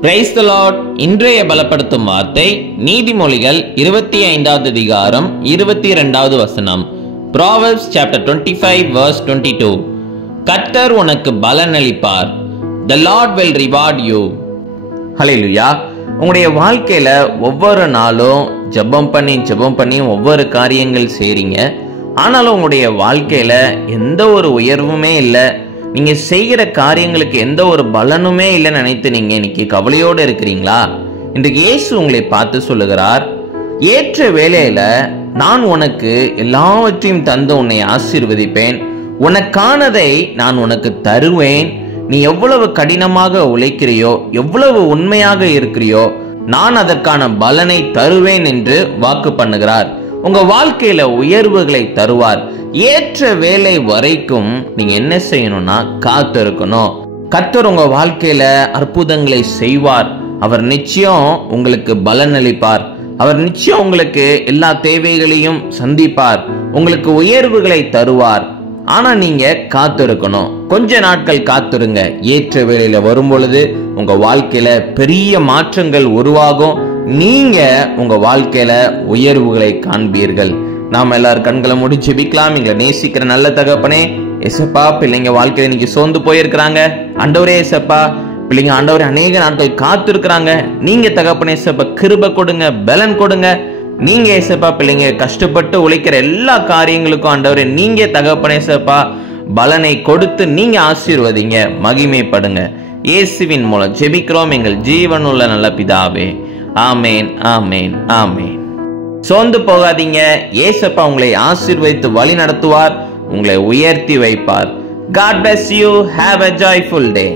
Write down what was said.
Praise the Lord. இன்றைய பலப்படுத்தும் வார்த்தை நீதிமொழிகள் 25வது அதிகாரம் 22வது வசனம். Proverbs chapter 25 verse 22. கர்த்தர் உனக்கு பலன் அளிப்பார். The Lord will reward you. ஹல்லேலூயா. உங்களுடைய வாழ்க்கையில ஒவ்வொரு நாளும் ஜெபம் பண்ணி ஒவ்வொரு காரியங்கள் செய்றீங்க. ஆனாலும் உங்களுடைய வாழ்க்கையில எந்த ஒரு உயர்வுமே இல்லை, நீங்க செய்கிற காரியங்களுக்கு எந்த ஒரு பலனுமே இல்லைன்னு நினைத்து நீங்க இன்னைக்கு கவலையோடு இருக்கிறீங்களா? இன்றைக்கு இயேசு உங்களை பார்த்து சொல்லுகிறார், ஏற்ற வேளையில நான் உனக்கு எல்லாவற்றையும் தந்து உன்னை ஆசீர்வதிப்பேன், உனக்கானதை நான் உனக்கு தருவேன். நீ எவ்வளவு கடினமாக உழைக்கிறியோ, எவ்வளவு உண்மையாக இருக்கிறியோ, நான் அதற்கான பலனை தருவேன் என்று வாக்கு பண்ணுகிறார். உங்க வாழ்க்கையில உயர்வுகளை தருவார். ஏற்ற வேலை வரைக்கும் நீங்க என்ன செய்யணும்னா காத்து இருக்கணும். கர்த்தர் உங்க வாழ்க்கையில அற்புதங்களை செய்வார். அவர் நிச்சயம் உங்களுக்கு பலன் அளிப்பார். அவர் நிச்சயம் உங்களுக்கு எல்லா தேவைகளையும் சந்திப்பார். உங்களுக்கு உயர்வுகளை தருவார். ஆனா நீங்க காத்து இருக்கணும். கொஞ்ச நாட்கள் காத்துருங்க. ஏற்ற வேளையில வரும் பொழுது உங்க வாழ்க்கையில பெரிய மாற்றங்கள் உருவாகும். நீங்க உங்க வாழ்க்கையில உயர்வுகளை காண்பீர்கள். நாம எல்லாரும் கண்களை மூடி ஜெபிக்கலாம். எங்களை நேசிக்கிற நல்ல தகப்பனே, ஏசப்பா, பிள்ளைங்க வாழ்க்கையில இன்னைக்கு சோர்ந்து போயிருக்கிறாங்க. ஆண்டவரே ஏசப்பா, பிள்ளைங்க ஆண்டவரே அநேக நாட்கள் காத்து இருக்கிறாங்க. நீங்க தகப்பனே ஏசப்பா கிருபை கொடுங்க, பலன் கொடுங்க. நீங்க ஏசப்பா பிள்ளைங்க கஷ்டப்பட்டு உழைக்கிற எல்லா காரியங்களுக்கும் ஆண்டவரே நீங்க தகப்பனே ஏசப்பா பலனை கொடுத்து நீங்க ஆசீர்வதிங்க, மகிமைப்படுங்க. இயேசுவின் மூலம் ஜெபிக்கிறோம் எங்கள் ஜீவனுள்ள நல்ல பிதாவே. ஆமேன், ஆமேன், ஆமேன். சோர்ந்து போகாதீங்க. ஏசப்பா உங்களை ஆசீர்வதித்து வழி நடத்துவார், உங்களை உயர்த்தி வைப்பார். God bless you. Have a joyful day.